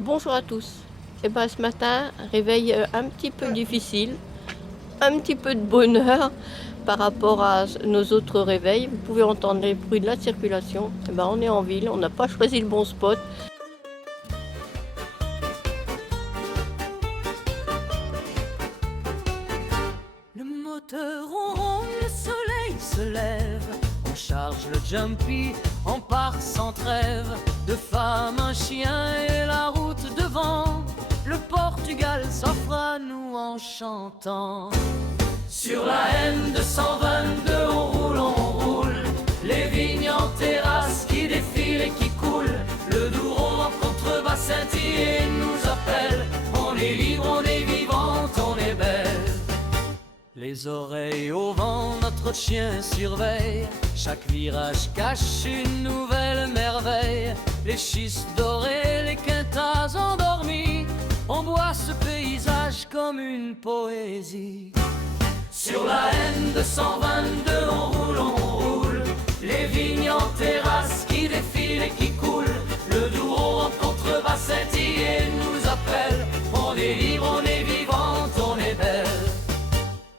Bonjour à tous. Ce matin, réveil un petit peu difficile, un petit peu de bonheur par rapport à nos autres réveils. Vous pouvez entendre les bruits de la circulation. On est en ville, on n'a pas choisi le bon spot. Le moteur ronronne, le soleil se lève. On charge le jumpy, on part sans trêve. Deux femmes, un chien et la route devant. Le Portugal s'offre à nous en chantant. Sur la N222 on roule. Les vignes en terrasse qui défilent et qui coulent. Le Douro en contrebas scintille et nous appelle. On est libre, on est vivante, on est belle. Les oreilles au vent, notre chien surveille. Chaque virage cache une nouvelle merveille. Les schistes dorés, les quintas endormis. On voit ce paysage comme une poésie. Sur la N222 on roule. Les vignes en terrasse qui défilent et qui coulent. Le Douro en contrebas scintille et nous appelle. On est libre, on est vivante, on est belle.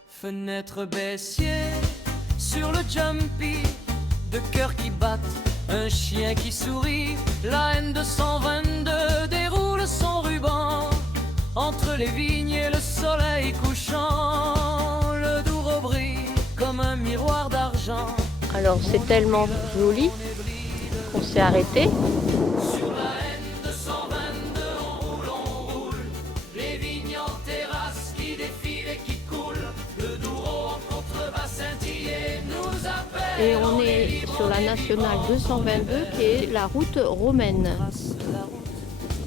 Fenêtre baissière sur le jumpy, deux cœurs qui battent, un chien qui sourit. La N222 déroule son ruban entre les vignes et le soleil couchant. Le Douro brille comme un miroir d'argent. Alors c'est tellement joli qu'on s'est arrêté. Sur la N222 on roule. Les vignes en terrasse qui défilent et qui coulent. Le Douro en contrebas scintille et nous appelle. Et on est sur la nationale 222 qui est la route romaine.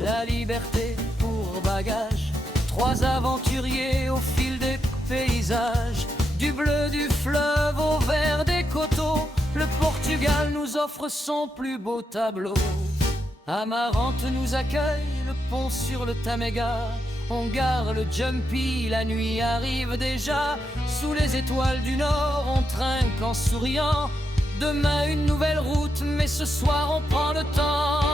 La liberté pour bagage. Trois aventuriers au fil des paysages. Du bleu du fleuve au vert des coteaux. Le Portugal nous offre son plus beau tableau. Amarante nous accueille, le pont sur le Tamega. On gare le jumpy, la nuit arrive déjà. Sous les étoiles du nord, on trinque en souriant. Demain une nouvelle route, mais ce soir on prend le temps.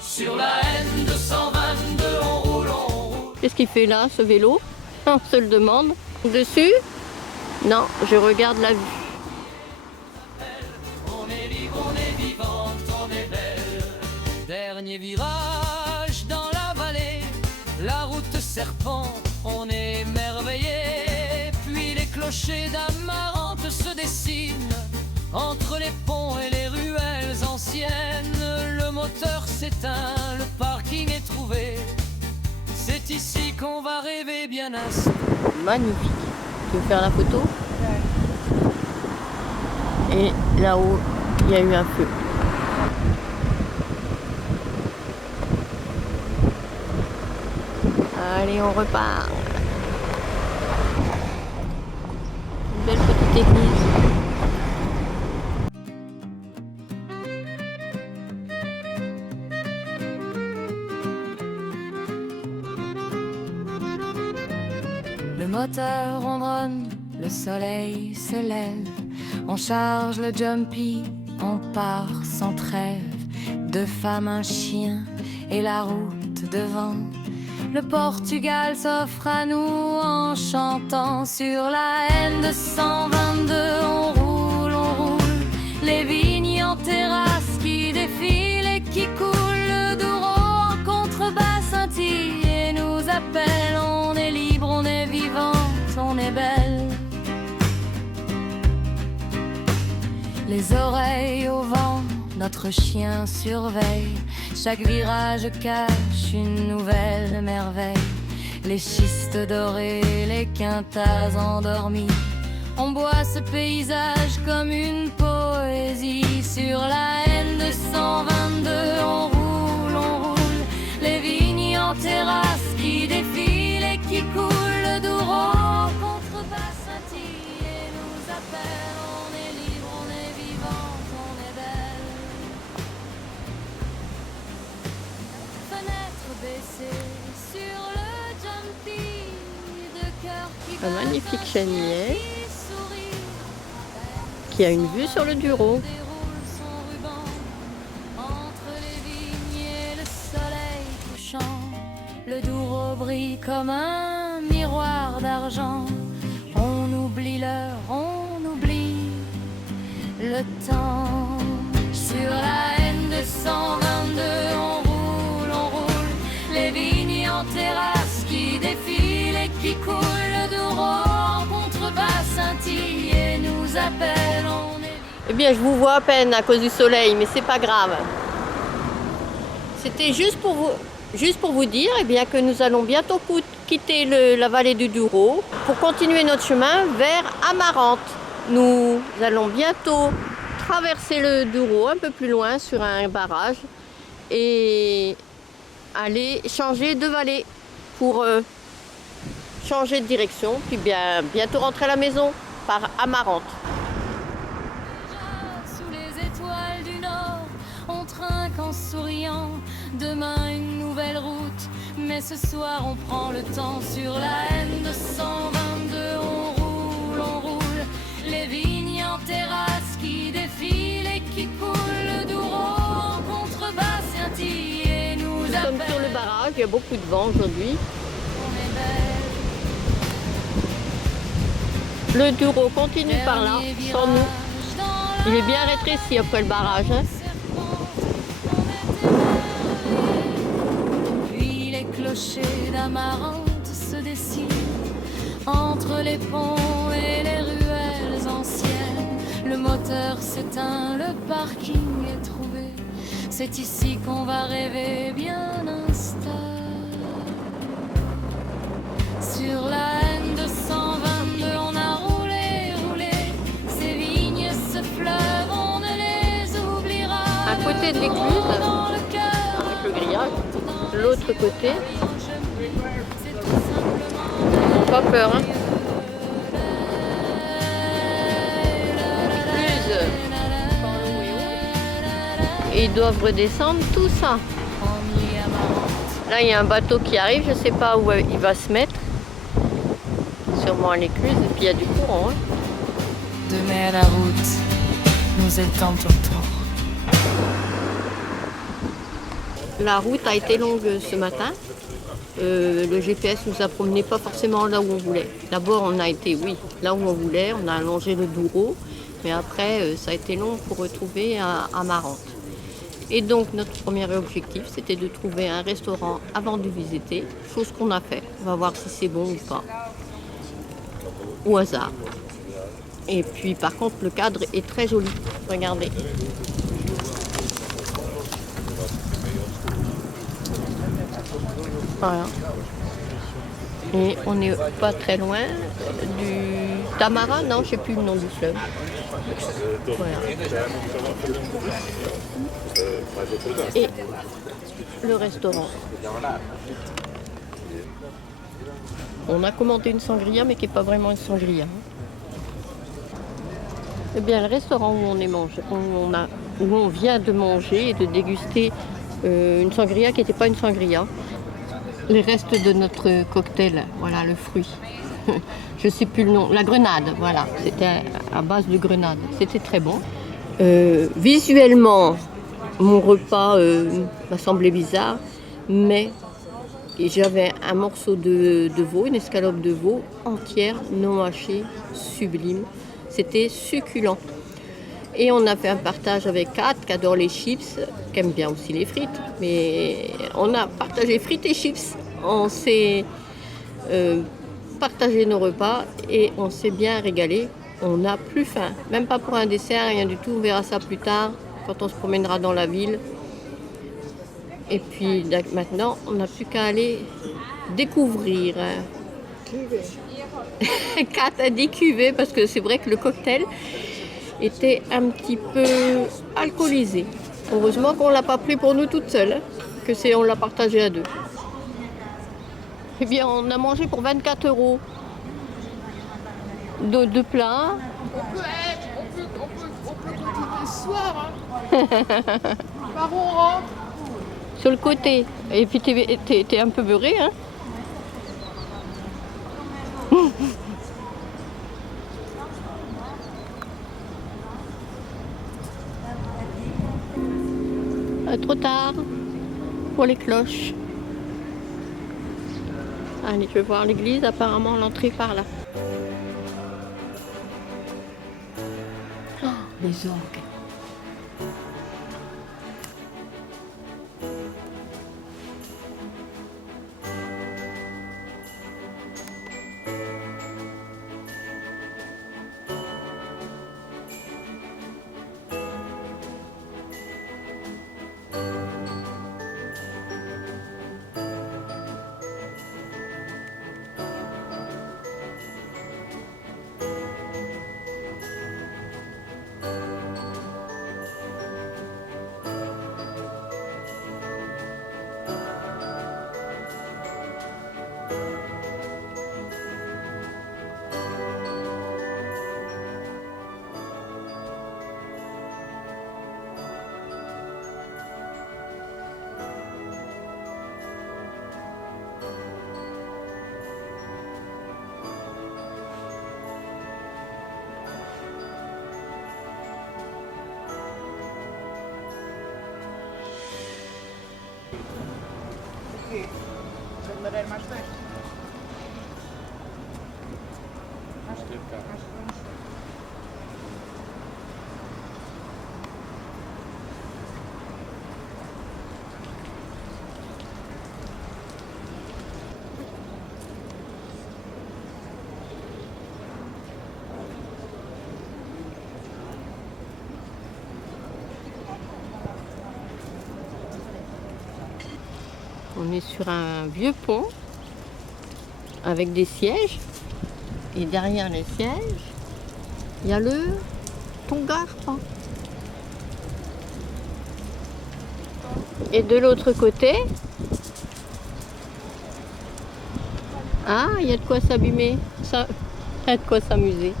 Sur la N222 on roule. Qu'est-ce qu'il fait là, ce vélo? On se le demande. Dessus? Non, je regarde la vue. On est libre, on est vivante, on est belle. Dernier virage dans la vallée, la route serpent, on est émerveillé. Puis les clochers d'Amarante se dessinent entre les ponts et les ruelles anciennes. Le moteur s'éteint, le parking est trouvé. C'est ici qu'on va rêver bien ainsi. Magnifique. Tu veux faire la photo? Et là-haut, il y a eu un feu. Allez, on repart. Une belle petite église. Le moteur ronronne, le soleil se lève. On charge le jumpy, on part sans trêve. Deux femmes, un chien et la route devant. Le Portugal s'offre à nous en chantant. Sur la N222 on roule. Les vignes en terrasse qui défilent et qui coulent. Le Douro en contrebas scintille et nous appelle. On est libre, on est vivante, on est belle. Les oreilles au vent, notre chien surveille. Chaque virage cache une nouvelle merveille. Les schistes dorés, les quintas endormis. On boit ce paysage comme une poésie. Sur la N222 on roule. Les vignes en terrasse qui défilent et qui coulent. Le Douro en contrebas scintille et nous appelle. On est libre, on est vivante, on est belle. Fenêtre baissée sur le jumpy, deux cœurs qui Un battent, magnifique un chien chênier qui sourit. qui a une vue sur le Douro. Déroule son ruban entre les vignes et le soleil brille comme un miroir d'argent. On oublie l'heure, on oublie le temps. Sur la N222, on roule, les vignes en terrasse qui défilent et qui coulent. Le Douro en contrebasse scintille et nous appelle. Eh bien, je vous vois à peine à cause du soleil, mais c'est pas grave. C'était juste pour vous dire eh bien, que nous allons bientôt quitter la vallée du Douro pour continuer notre chemin vers Amarante. Nous allons bientôt traverser le Douro un peu plus loin sur un barrage et aller changer de vallée pour changer de direction, puis bientôt rentrer à la maison par Amarante. Sous les étoiles du Nord, on trinque en souriant. Demain une nouvelle route, mais ce soir on prend le temps. Sur la N222, on roule, les vignes en terrasse qui défilent et qui coulent. Le Douro en contrebasse scintille et nous Nous sommes sur le barrage, il y a beaucoup de vent aujourd'hui. Le Douro continue par là, sans nous. Il est bien rétréci après le barrage. Hein. Puis les clochers d'Amarante se dessinent entre les ponts et les ruelles anciennes. Le moteur s'éteint, le parking est trouvé. C'est ici qu'on va rêver bien instable. Sur la N222, on a roulé, ces vignes, ce fleuve, on ne les oubliera. À côté de l'écluse, avec le grillage, de l'autre côté, ils n'ont pas peur. Hein. L'écluse, et ils doivent redescendre tout ça. Là, il y a un bateau qui arrive, je ne sais pas où il va se mettre. Sûrement à l'écluse, et puis il y a du courant. Hein. Demain la route nous étend autour. La route a été longue ce matin. Le GPS nous a promené pas forcément là où on voulait. D'abord, on a été, oui, là où on voulait. On a allongé le Douro, mais après, ça a été long pour retrouver Amarante. Et donc, notre premier objectif, c'était de trouver un restaurant avant de visiter, chose qu'on a fait. On va voir si c'est bon ou pas. Au hasard. Et puis, par contre, le cadre est très joli. Regardez. Voilà. Et on n'est pas très loin du Tamara, non, je ne sais plus le nom du fleuve. Voilà. Et le restaurant. On a commandé une sangria, mais qui n'est pas vraiment une sangria. Eh bien, le restaurant où où on vient de manger et de déguster une sangria qui n'était pas une sangria. Les restes de notre cocktail, voilà, le fruit. Je ne sais plus le nom, la grenade, voilà. C'était à base de grenade. C'était très bon. Visuellement, mon repas m'a semblé bizarre, mais j'avais un morceau de veau, une escalope de veau entière, non hachée, sublime. C'était succulent. Et on a fait un partage avec Kat, qui adore les chips, qui aime bien aussi les frites. Mais on a partagé frites et chips. On s'est partagé nos repas et on s'est bien régalé. On n'a plus faim, même pas pour un dessert, rien du tout. On verra ça plus tard, quand on se promènera dans la ville. Et puis maintenant, on n'a plus qu'à aller découvrir. Kat a dit cuvée, parce que c'est vrai que le cocktail était un petit peu alcoolisé. Heureusement qu'on ne l'a pas pris pour nous toutes seules, hein, on l'a partagé à deux. Eh bien, on a mangé pour 24 € de plats. On peut continuer ce soir. Hein. Par où on rentre? Sur le côté. Et puis t'es un peu beurré, hein. Trop tard pour les cloches. Allez, je vais voir l'église, apparemment l'entrée par là. Oh, les orgues. Aqui, de madeira mais teste. Acho que vamos. On est sur un vieux pont avec des sièges. Et derrière les sièges, il y a le Tonga, je crois. Et de l'autre côté, ah, il y a de quoi s'abîmer. Ça, il y a de quoi s'amuser.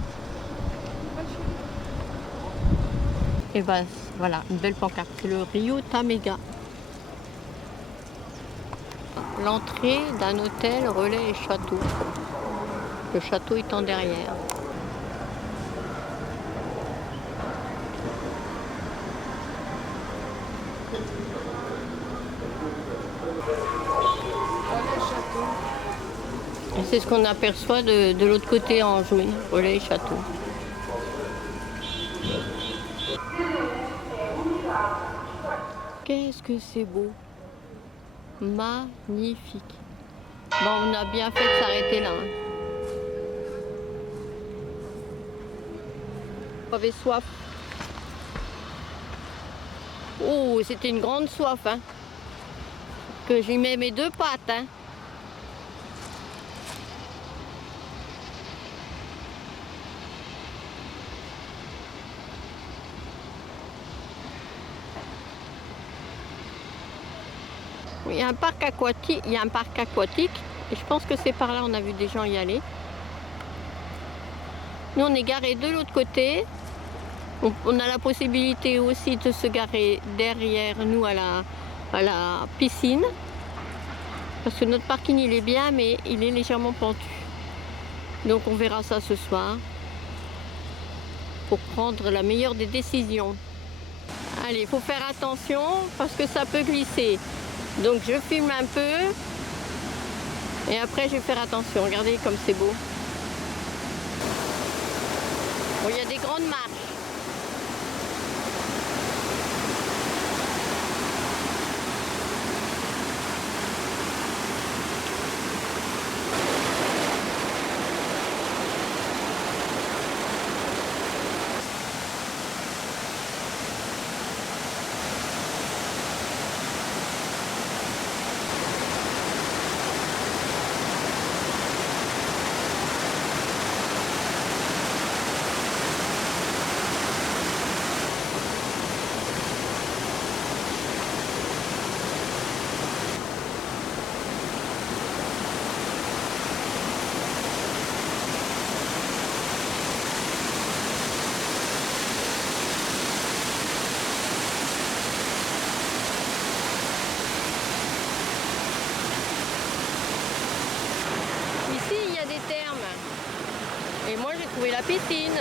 Et ben voilà, une belle pancarte. C'est le Rio Tamega. L'entrée d'un hôtel, relais et château. Le château étant derrière. Et c'est ce qu'on aperçoit de l'autre côté en jaune, relais et château. Qu'est-ce que c'est beau! Magnifique. Bon, on a bien fait de s'arrêter là. J'avais soif. Oh, c'était une grande soif, hein. Que j'y mets mes deux pattes, hein. Il y a un parc aquatique, et je pense que c'est par là on a vu des gens y aller. Nous on est garés de l'autre côté. On a la possibilité aussi de se garer derrière nous à la piscine. Parce que notre parking il est bien mais il est légèrement pentu. Donc on verra ça ce soir pour prendre la meilleure des décisions. Allez, il faut faire attention parce que ça peut glisser. Donc je filme un peu et après je vais faire attention. Regardez comme c'est beau. Bon, il y a des grandes marches. Et moi j'ai trouvé la piscine.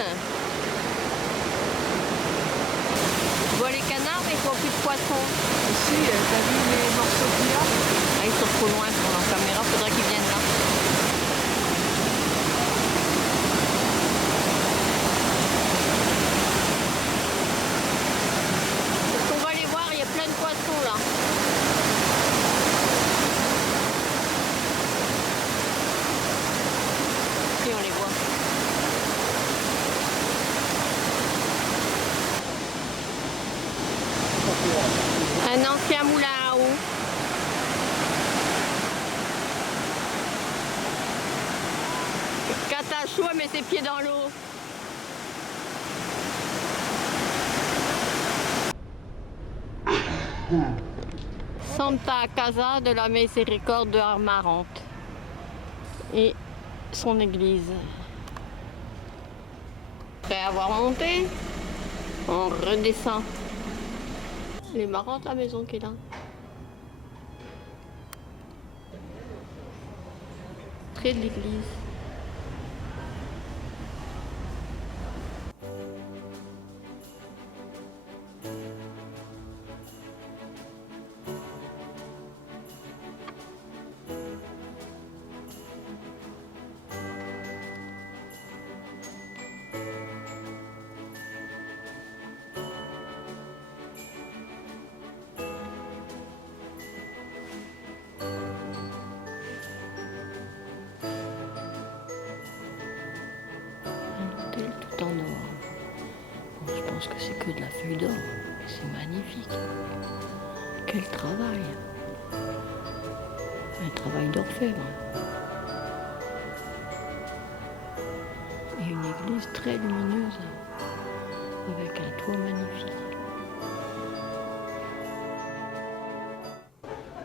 Je vois les canards mais je vois plus de poissons. Ici, t'as vu les morceaux qu'il y a? Ah, ils sont trop loin pour leur caméra, faudrait qu'ils viennent là. met ses pieds dans l'eau. Santa Casa de la Miséricorde de Amarante et son église. Après avoir monté, on redescend. Elle est marrante la maison qui est là. Près de l'église. Tout en or. Bon, je pense que c'est que de la feuille d'or, mais c'est magnifique. Quel travail! Un travail d'orfèvre. Et une église très lumineuse, avec un toit magnifique.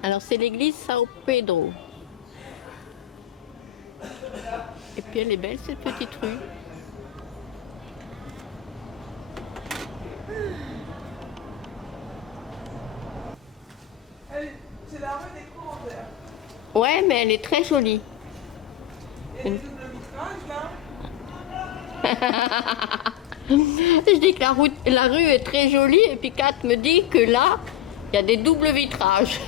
Alors c'est l'église Sao Pedro. Et puis elle est belle cette petite rue. C'est la rue des Commandeurs. Ouais, mais elle est très jolie. Il y a des doubles vitrages là. Je dis que la rue est très jolie et puis Kat me dit que là, il y a des doubles vitrages.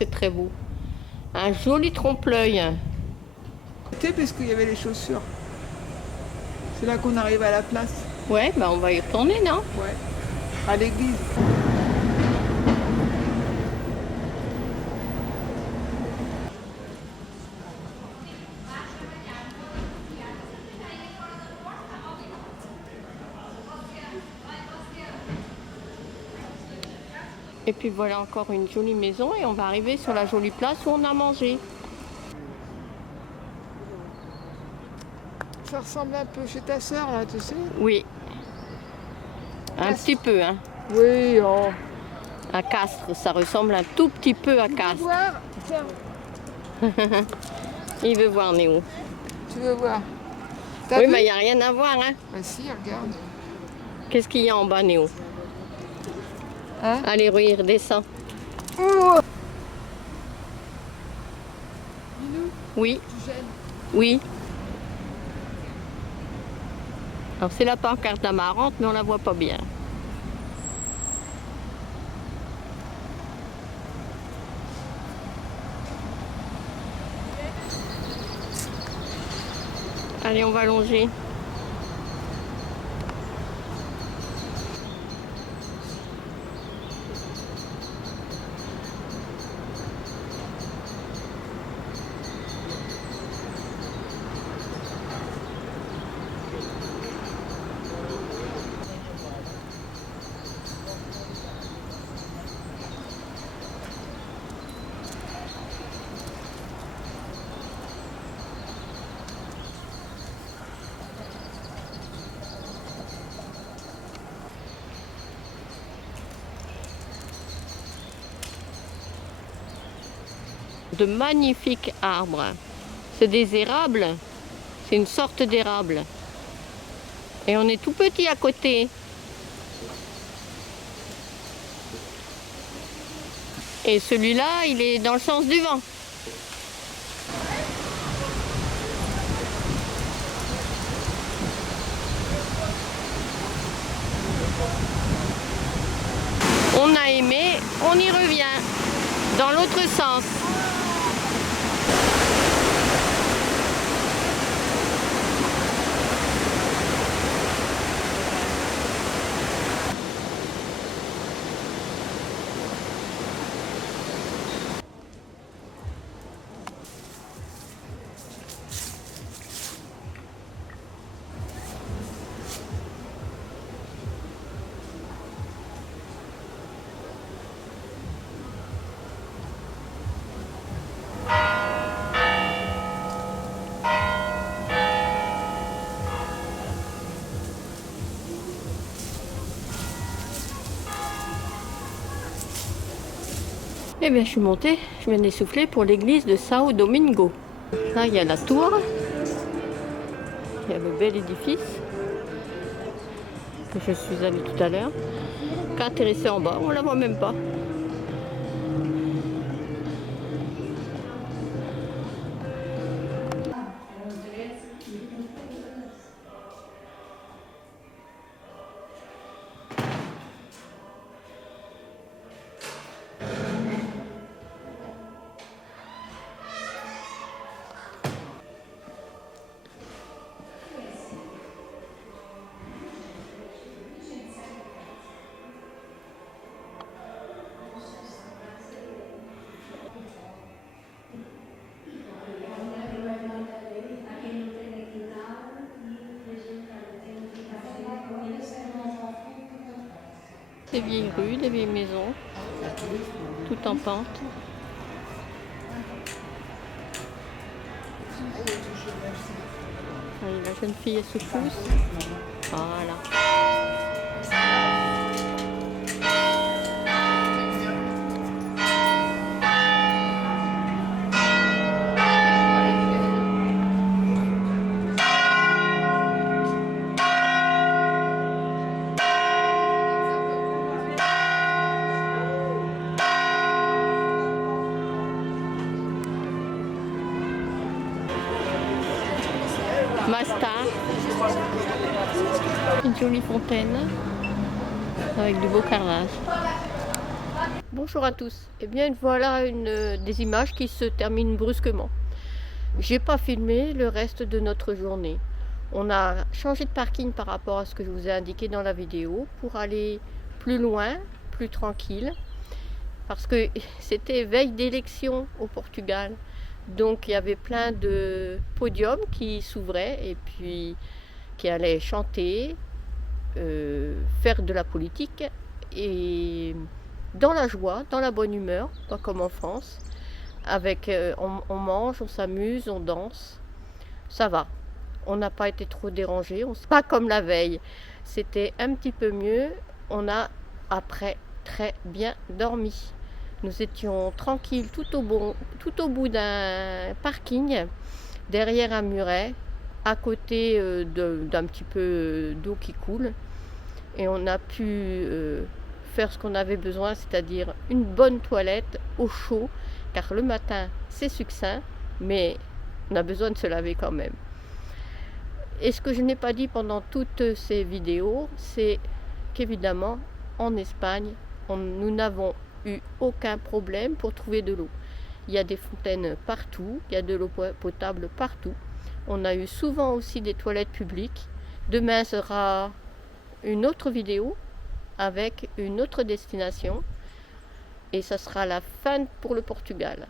C'est très beau. Un joli trompe-l'œil. Parce qu'il y avait les chaussures. C'est là qu'on arrive à la place. Ouais, bah on va y retourner, non? Ouais. À l'église. Et puis voilà encore une jolie maison et on va arriver sur la jolie place où on a mangé. Ça ressemble un peu chez ta sœur là, tu sais. Oui. Un petit peu, hein. Oui, oh. À Castres, ça ressemble un tout petit peu à Castres. Voir. Tiens, Il veut voir Néo. tu veux voir. T'as Oui, vu? mais il n'y a rien à voir, hein. Bah si, regarde. Qu'est-ce qu'il y a en bas, Néo? Hein? Allez, oui, redescends. Oh. Minou, Oui, tu gênes. oui. Alors c'est la pancarte d'Amarante, mais on la voit pas bien. Allez, on va longer. De magnifiques arbres. C'est des érables. C'est une sorte d'érable. Et on est tout petit à côté. Et celui-là, il est dans le sens du vent. On a aimé, on y revient. Dans l'autre sens. Eh bien, je suis montée, je viens d'essouffler pour l'église de São Domingo. Là, il y a la tour, il y a le bel édifice que je suis allée tout à l'heure. Qu'à atterrisser en bas, on la voit même pas. Des vieilles rues, des vieilles maisons, tout en pente. Allez, la jeune fille elle se pousse. Voilà. Masta, une jolie fontaine avec du beau carrelage. Bonjour à tous. Eh bien voilà des images qui se terminent brusquement. J'ai pas filmé le reste de notre journée. On a changé de parking par rapport à ce que je vous ai indiqué dans la vidéo pour aller plus loin, plus tranquille, parce que c'était veille d'élection au Portugal. Donc il y avait plein de podiums qui s'ouvraient et puis qui allaient chanter, faire de la politique et dans la joie, dans la bonne humeur, pas comme en France. Avec, on mange, on s'amuse, on danse, ça va. On n'a pas été trop dérangés, pas comme la veille. C'était un petit peu mieux, on a après très bien dormi. Nous étions tranquilles tout au bout d'un parking, derrière un muret, à côté d'un petit peu d'eau qui coule. Et on a pu faire ce qu'on avait besoin, c'est-à-dire une bonne toilette au chaud, car le matin c'est succinct, mais on a besoin de se laver quand même. Et ce que je n'ai pas dit pendant toutes ces vidéos, c'est qu'évidemment, en Espagne, nous n'avons eu aucun problème pour trouver de l'eau. Il y a des fontaines partout, il y a de l'eau potable partout. On a eu souvent aussi des toilettes publiques. Demain sera une autre vidéo avec une autre destination et ça sera la fin pour le Portugal.